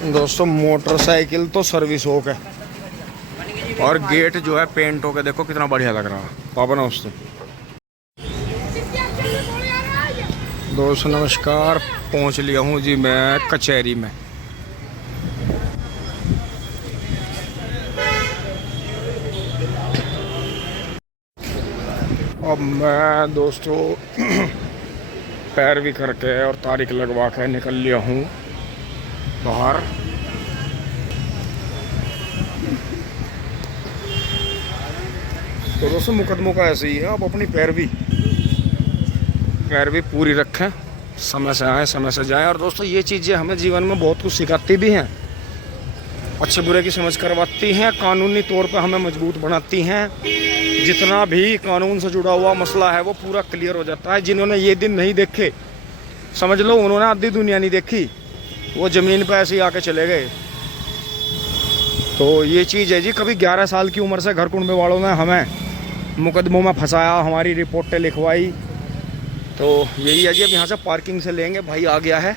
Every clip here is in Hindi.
दोस्तों मोटरसाइकिल तो सर्विस हो के और गेट जो है पेंट हो के देखो कितना बढ़िया लग रहा है। पापा नमस्ते। दोस्तों नमस्कार, पहुंच लिया हूं जी मैं कचहरी में। अब मैं दोस्तों पैरवी करके और तारीख लगवा के निकल लिया हूँ बाहर। तो दोस्तों मुकदमों का ऐसे ही है, आप अपनी पैरवी पूरी रखें, समय से आए समय से जाएं। और दोस्तों ये चीज़ें हमें जीवन में बहुत कुछ सिखाती भी हैं, अच्छे बुरे की समझ करवाती हैं, कानूनी तौर पर हमें मजबूत बनाती हैं। जितना भी कानून से जुड़ा हुआ मसला है वो पूरा क्लियर हो जाता है। जिन्होंने ये दिन नहीं देखे समझ लो उन्होंने आधी दुनिया नहीं देखी, वो ज़मीन पर ऐसे ही आके चले गए। तो ये चीज़ है जी, कभी 11 साल की उम्र से घर कुंबे वालों ने हमें मुकदमों में फंसाया, हमारी रिपोर्टें लिखवाई। तो यही है जी, अब यहाँ से पार्किंग से लेंगे। भाई आ गया है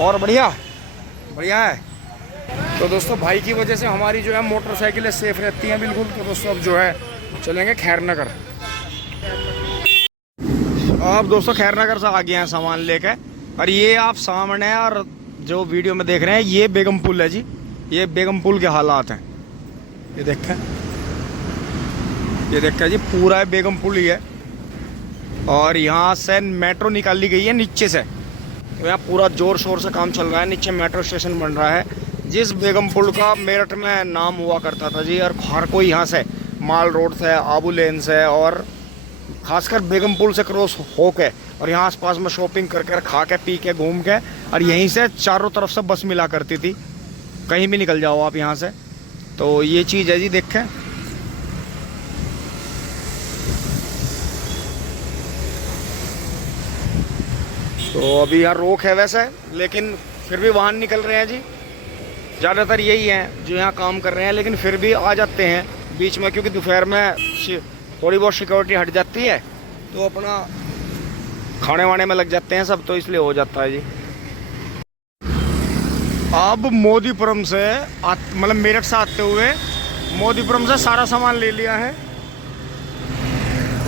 और बढ़िया बढ़िया है। तो दोस्तों भाई की वजह से हमारी जो है मोटरसाइकिलें सेफ रहती हैं बिल्कुल। तो दोस्तों अब जो है चलेंगे खैर नगर। अब दोस्तों खैर नगर से आ गए हैं सामान लेके, और ये आप सामने और जो वीडियो में देख रहे हैं ये बेगम पुल है जी। ये बेगम पुल के हालात हैं, ये देखें जी, पूरा है बेगम पुल ही है। और यहाँ से मेट्रो निकाली गई है नीचे से, तो यहाँ पूरा जोर शोर से काम चल रहा है। नीचे मेट्रो स्टेशन बन रहा है, जिस बेगम पुल का मेरठ में नाम हुआ करता था जी। और हर कोई यहाँ से माल रोड से, आबू लेन से और खासकर बेगम पुल से क्रॉस होके और यहाँ आसपास में शॉपिंग करके खा के पी के घूम के, और यहीं से चारों तरफ से बस मिला करती थी, कहीं भी निकल जाओ आप यहाँ से। तो ये चीज़ है जी, देखें। तो अभी यहाँ रोक है वैसे, लेकिन फिर भी वाहन निकल रहे हैं जी। ज़्यादातर यही हैं जो यहाँ काम कर रहे हैं, लेकिन फिर भी आ जाते हैं बीच में, क्योंकि दोपहर में थोड़ी बहुत सिक्योरिटी हट जाती है तो अपना खाने वाने में लग जाते हैं सब, तो इसलिए हो जाता है जी। अब मोदीपुरम से मतलब मेरठ से आते हुए मोदीपुरम से सारा सामान ले लिया है,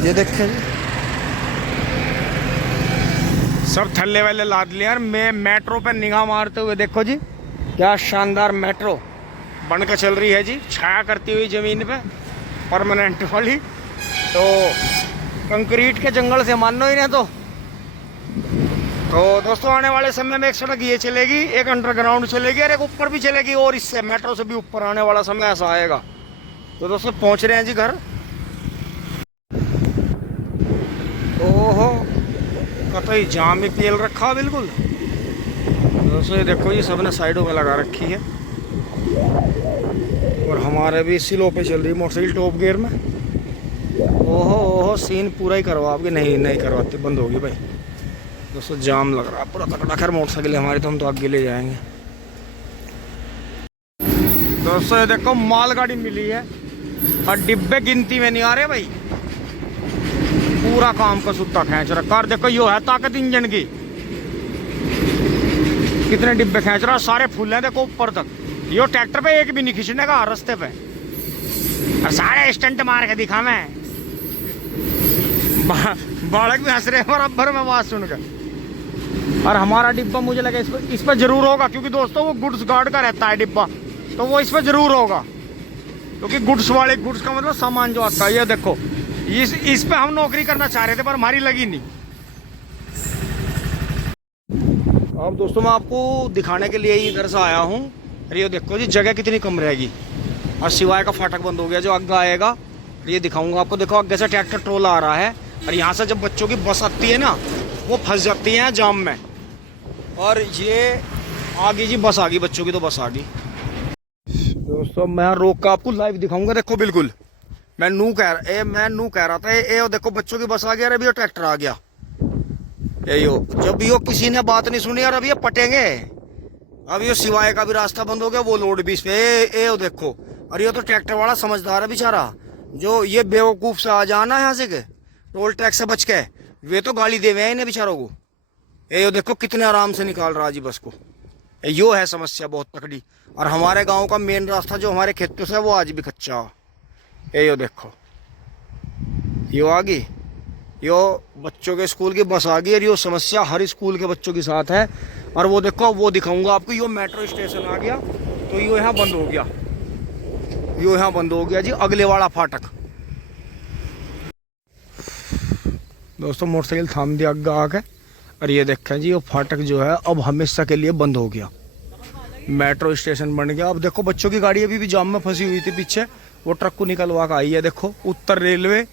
ये देखें जी, सब थल्ले वाले लाद लिया। मैं मेट्रो पे निगाह मारते हुए देखो जी, क्या शानदार मेट्रो बन के चल रही है जी, छाया करती हुई ज़मीन पे, परमानेंट वाली। तो कंक्रीट के जंगल से मानो ही नहीं। तो दोस्तों आने वाले समय में एक सड़क ये चलेगी, एक अंडरग्राउंड चलेगी और एक ऊपर भी चलेगी, और इससे मेट्रो से भी ऊपर आने वाला समय ऐसा आएगा। तो दोस्तों पहुंच रहे हैं जी घर। ओहो कतई जाम भी पेल रखा बिल्कुल। दोस्तों ये देखो ये सबने साइडों में लगा रखी है, और हमारे भी सिलो पे चल रही मोटरसाइकिल टॉप गियर में। ओहो सीन पूरा ही करवा आपके, नहीं करवाते, बंद होगी भाई। दोस्तों जाम लग रहा है पूरा तकड़ा। खैर मोटरसाइकिल हमारी तो हम तो आगे ले जाएंगे। दोस्तों ये देखो मालगाड़ी मिली है, और डिब्बे गिनती में नहीं आ रहे भाई, पूरा काम का सुत्ता खींच रहा। कार देखो यो है ताकत इंजन की, कितने डिब्बे खींच रहा, सारे फुल हैं देखो ऊपर तक। यो ट्रैक्टर पे एक भी नहीं खींचने का रास्ते पे, और सारे स्टंट मार के दिखा मैं। बालक भी हंस रहे हैं बराबर में बात सुनकर। और हमारा डिब्बा मुझे लगा इस पर जरूर होगा, क्योंकि दोस्तों वो गुड्स गार्ड का रहता है डिब्बा, तो वो इस पर जरूर होगा, क्योंकि गुड्स वाले, गुड्स का मतलब सामान जो आता है। ये देखो इस पे हम नौकरी करना चाह रहे थे पर हमारी लगी नहीं। अब दोस्तों मैं आपको दिखाने के लिए इधर से आया हूँ। अरे ये देखो जी जगह कितनी कम रहेगी, और सिवाय का फाटक बंद हो गया जो आगे आएगा, ये दिखाऊंगा आपको। देखो आगे से ट्रैक्टर ट्रोला आ रहा है, और यहाँ से जब बच्चों की बस आती है ना वो फंस जाती है जाम में। और ये आ गई जी बस, आ गई बच्चों की, तो बस आ गई। दोस्तों मैं रोक का आपको लाइव दिखाऊंगा। देखो बिल्कुल मैं नू कह रहा था, ये देखो बच्चों की बस आ गया, अभी ट्रैक्टर आ गया। यो जब यो किसी ने बात नहीं सुनी यार, अब ये पटेंगे। अब ये सिवाय का भी रास्ता बंद हो गया, वो लोड भी इस पे। ये देखो, और ये तो ट्रैक्टर वाला समझदार है बेचारा, जो ये बेवकूफ से आ जाना यहाँ से के टोल टैक्स से बच के, वे तो गाली दे हुए हैं इन्हें बेचारों को। ये देखो कितने आराम से निकाल रहा जी बस को। यो है समस्या बहुत तकड़ी। और हमारे गांव का मेन रास्ता जो हमारे खेतों से है वो आज भी कच्चा। ये यो देखो, यो आ गई, यो बच्चों के स्कूल की बस आ गई। और यो समस्या हर स्कूल के बच्चों के साथ है। और वो देखो, वो दिखाऊंगा आपको, यो मेट्रो स्टेशन आ गया तो यो यहाँ बंद हो गया, यो यहाँ बंद हो गया जी, अगले वाला फाटक। दोस्तों मोटरसाइकिल थाम दिया आगे आके। और ये देखें जी, वो फाटक जो है अब हमेशा के लिए बंद हो गया, मेट्रो स्टेशन बन गया। अब देखो बच्चों की गाड़ी अभी भी जाम में फंसी हुई थी पीछे, वो ट्रक को निकलवा कर आई है। देखो उत्तर रेलवे,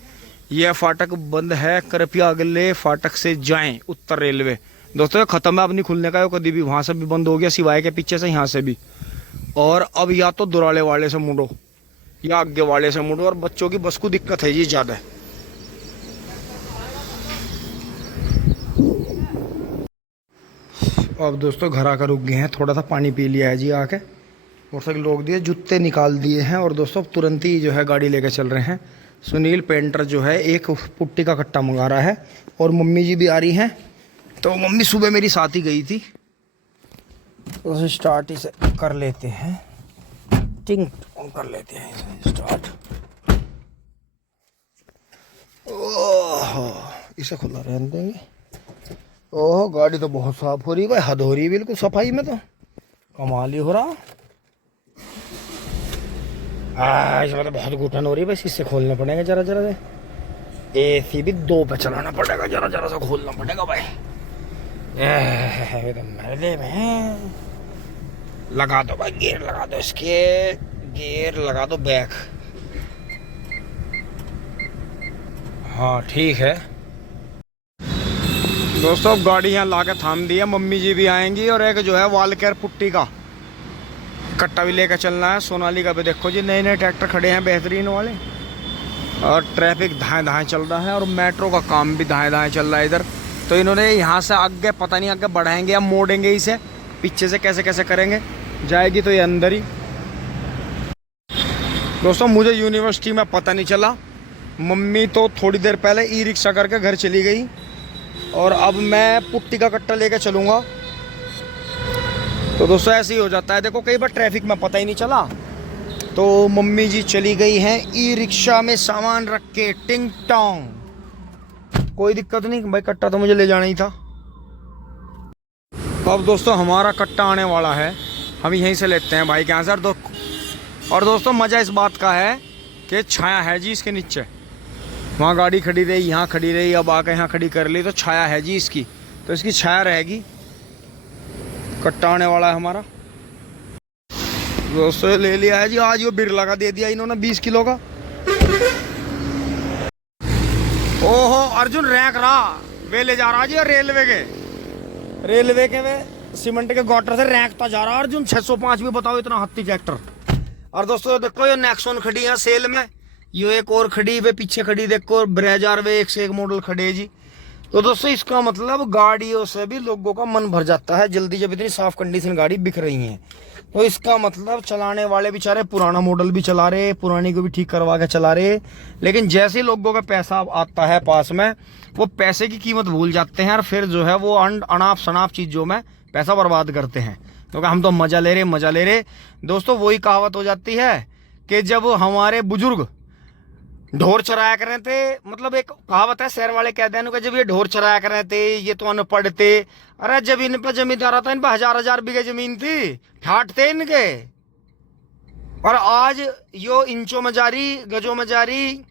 यह फाटक बंद है, कृपया अगले फाटक से जाएं। उत्तर रेलवे दोस्तों ये खत्म है, अब नहीं खुलने का, कभी भी वहां से भी बंद हो गया, सिवाय के पीछे से, यहाँ से भी। और अब या तो दुराले वाले से मुड़ो या आगे वाले से मुड़ो। और बच्चों की बस को दिक्कत है जी ज्यादा। अब दोस्तों घर आकर रुक गए हैं, थोड़ा सा पानी पी लिया है जी आके, मोटरसाइकिल रोक दिए, जूते निकाल दिए हैं। और दोस्तों तुरंत ही जो है गाड़ी लेकर चल रहे हैं। सुनील पेंटर जो है एक पुट्टी का कट्टा मंगा रहा है। और मम्मी जी भी आ रही हैं, तो मम्मी सुबह मेरी साथ ही गई थी। तो स्टार्ट इसे कर लेते हैं, टिंग कर लेते हैं इसे स्टार्ट। ओह, इसे खुला रहने देंगे। ओह गाड़ी तो बहुत साफ हो रही है भाई, हद हो रही है बिल्कुल सफाई में, तो कमाल ही हो रहा। इसमें तो बहुत घुटन हो रही है, बस इससे खोलना पड़ेगा जरा जरा से। एसी भी 2 पे चलाना पड़ेगा, जरा जरा सा खोलना पड़ेगा भाई। मेले में लगा दो भाई, गियर लगा दो, इसके गियर लगा दो बैक। हाँ ठीक है दोस्तों, अब गाड़ी यहाँ ला के थाम दी है, मम्मी जी भी आएंगी। और एक जो है वालकेर पुट्टी का कट्टा भी लेकर चलना है। सोनाली का भी देखो जी, नए नए ट्रैक्टर खड़े हैं बेहतरीन वाले। और ट्रैफिक धाएं धाएं चल रहा है, और मेट्रो का काम भी धाएं धाएं चल रहा है इधर। तो इन्होंने यहाँ से आगे पता नहीं आगे बढ़ाएंगे या मोड़ेंगे इसे, पीछे से कैसे कैसे करेंगे। जाएगी तो ये अंदर ही। दोस्तों मुझे यूनिवर्सिटी में पता नहीं चला, मम्मी तो थोड़ी देर पहले ई रिक्शा करके घर चली गई। और अब मैं पुट्टी का कट्टा लेकर चलूँगा। तो दोस्तों ऐसे ही हो जाता है, देखो कई बार ट्रैफिक में पता ही नहीं चला। तो मम्मी जी चली गई हैं ई रिक्शा में सामान रख के, टिंग टोंग। कोई दिक्कत नहीं भाई, कट्टा तो मुझे ले जाना ही था। अब दोस्तों हमारा कट्टा आने वाला है, हम यहीं से लेते हैं भाई के यहाँ सर। और दोस्तों मज़ा इस बात का है कि छाया है जी इसके नीचे। वहाँ गाड़ी खड़ी रही, यहाँ खड़ी रही, अब आकर यहाँ खड़ी कर ली, तो छाया है जी इसकी, तो इसकी छाया रहेगी। कट्टा आने वाला है हमारा दोस्तों, ले लिया है जी आज। वो बिरला का दे दिया इन्होंने 20 किलो का। ओहो अर्जुन रैंक रहा वे ले जा रहा जी, रेलवे के वे सीमेंट के गोटर से रैंकता जा रहा अर्जुन। 605 भी बताओ, इतना हत्ती ट्रैक्टर। और दोस्तों देखो ये नेक्सॉन खड़ी है सेल में, ये एक और खड़ी वे पीछे खड़ी देखो, ब्रेजार वे एक से एक मॉडल खड़े है जी। तो दोस्तों इसका मतलब गाड़ियों से भी लोगों का मन भर जाता है जल्दी, जब इतनी साफ कंडीशन गाड़ी बिक रही है। तो इसका मतलब चलाने वाले बेचारे पुराना मॉडल भी चला रहे, पुरानी को भी ठीक करवा के चला रहे। लेकिन जैसे लोगों का पैसा आता है पास में, वो पैसे की कीमत भूल जाते हैं, और फिर जो है वो अनाप शनाप चीज़ों में पैसा बर्बाद करते हैं। क्योंकि हम तो मजा ले रहे। दोस्तों वही कहावत हो जाती है कि जब हमारे बुजुर्ग ढोर चराया कर रहे थे, मतलब एक कहावत है शहर वाले कहते हैं कि जब ये ढोर चराया कर रहे थे, ये तो अनपढ़ थे, अरे जब इन पे जमींदार आता, इन पे 1000 बीघे जमीन थी, ठाट थे इनके। और आज यो इंचों में जारी, गजों में जारी,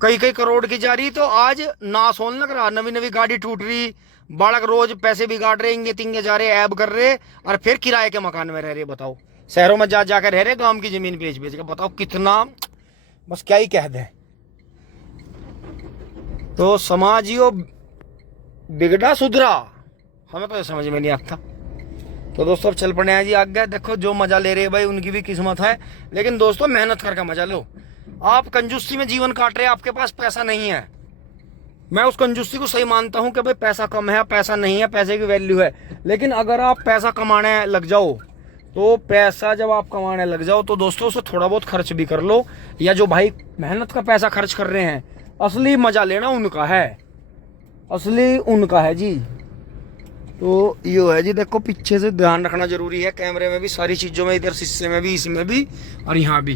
कई करोड़ की जारी। तो आज नाश होने लग रहा, नवी गाड़ी टूट रही, बालक रोज पैसे बिगाड़ रहे, इंगे तिंगे जा रहे, ऐब कर रहे, और फिर किराए के मकान में रह रहे। बताओ शहरों में जाकर रह रहे, गांव की जमीन बेच के। बताओ कितना, बस क्या ही कह दें। तो समाज यो बिगड़ा सुधरा, हमें तो समझ में नहीं आता। तो दोस्तों अब चल पड़े हैं जी आगे। देखो जो मजा ले रहे भाई उनकी भी किस्मत है, लेकिन दोस्तों मेहनत करके मजा लो। आप कंजूसी में जीवन काट रहे हैं, आपके पास पैसा नहीं है, मैं उस कंजूसी को सही मानता हूं कि भाई पैसा कम है, पैसा नहीं है, पैसे की वैल्यू है। लेकिन अगर आप पैसा कमाने लग जाओ, तो पैसा जब आप कमाने लग जाओ, तो दोस्तों उसे थोड़ा बहुत खर्च भी कर लो। या जो भाई मेहनत का पैसा खर्च कर रहे हैं, असली मजा लेना उनका है, असली उनका है जी। तो ये है जी, देखो पीछे से ध्यान रखना जरूरी है, कैमरे में भी, सारी चीज़ों में, इधर शीशे में भी, इसमें भी और यहाँ भी।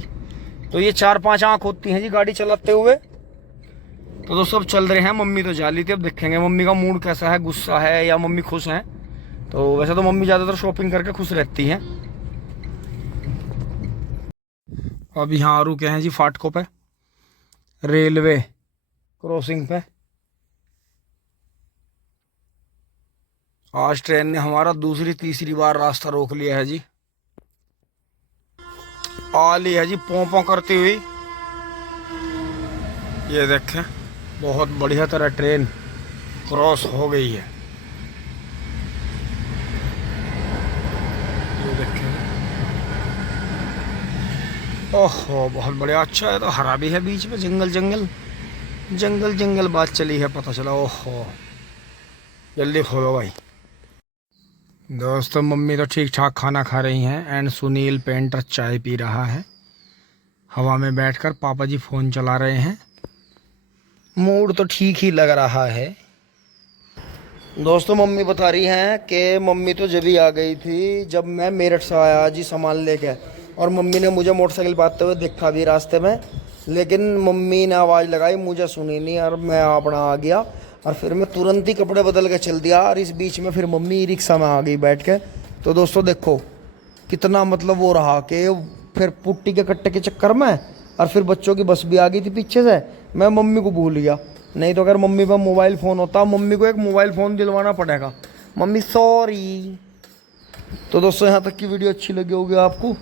तो ये 4-5 आँख होती हैं जी गाड़ी चलाते हुए। तो दोस्तों अब चल रहे हैं, मम्मी तो जा ली थी, अब देखेंगे मम्मी का मूड कैसा है, गुस्सा है या मम्मी खुश हैं। तो वैसे तो मम्मी ज़्यादातर शॉपिंग करके खुश रहती हैं। अब यहाँ रुके हैं जी फाटकों पे, रेलवे क्रॉसिंग पे। आज ट्रेन ने हमारा दूसरी तीसरी बार रास्ता रोक लिया है जी। आ ली है जी पों पों करती हुई, ये देखें बहुत बढ़िया तरह ट्रेन क्रॉस हो गई है। ये देखें, ओहो बहुत बढ़िया। अच्छा है, तो हरा भी है बीच में, जंगल जंगल जंगल जंगल बात चली है, पता चला। ओहो जल्दी खोलो भाई। दोस्तों मम्मी तो ठीक ठाक खाना खा रही हैं एंड सुनील पेंटर चाय पी रहा है हवा में बैठकर। पापा जी फ़ोन चला रहे हैं। मूड तो ठीक ही लग रहा है। दोस्तों मम्मी बता रही हैं कि मम्मी तो जब ही आ गई थी जब मैं मेरठ से आया जी सामान लेके, और मम्मी ने मुझे मोटरसाइकिल पाते हुए देखा भी रास्ते में, लेकिन मम्मी ने आवाज़ लगाई, मुझे सुनी नहीं और मैं अपना आ गया। और फिर मैं तुरंत ही कपड़े बदल के चल दिया, और इस बीच में फिर मम्मी रिक्शा में आ गई बैठ के। तो दोस्तों देखो कितना मतलब वो रहा कि फिर पुट्टी के कट्टे के चक्कर में, और फिर बच्चों की बस भी आ गई थी पीछे से, मैं मम्मी को भूल गया। नहीं तो अगर मम्मी पर मोबाइल फ़ोन होता, मम्मी को एक मोबाइल फ़ोन दिलवाना पड़ेगा। Mummy sorry. तो दोस्तों यहाँ तक की वीडियो अच्छी लगी होगी आपको,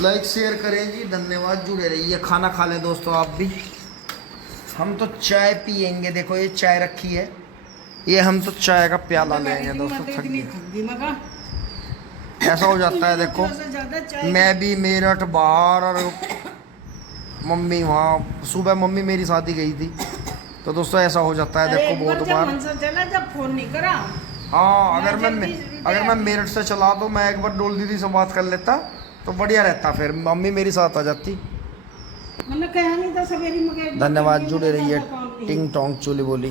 लाइक शेयर करें जी, धन्यवाद। जुड़े रहिए, खाना खा लें दोस्तों आप भी। हम तो चाय पियेंगे, देखो ये चाय रखी है, ये हम तो चाय का प्याला लेंगे दोस्तों। थक गए, ऐसा हो जाता है। देखो मैं भी मेरठ बाहर और मम्मी वहाँ, सुबह मम्मी मेरी शादी गई थी। तो दोस्तों ऐसा हो जाता है, देखो बहुत बार। जब फोन नहीं करा, हाँ अगर मैं मेरठ से चला तो मैं एक बार डोल दीदी से बात कर लेता तो बढ़िया रहता, फिर मम्मी मेरी साथ आ जाती। मैंने कहा नहीं था सवेरे में। धन्यवाद, जुड़े रहिए। टिंग टोंग चोली बोली।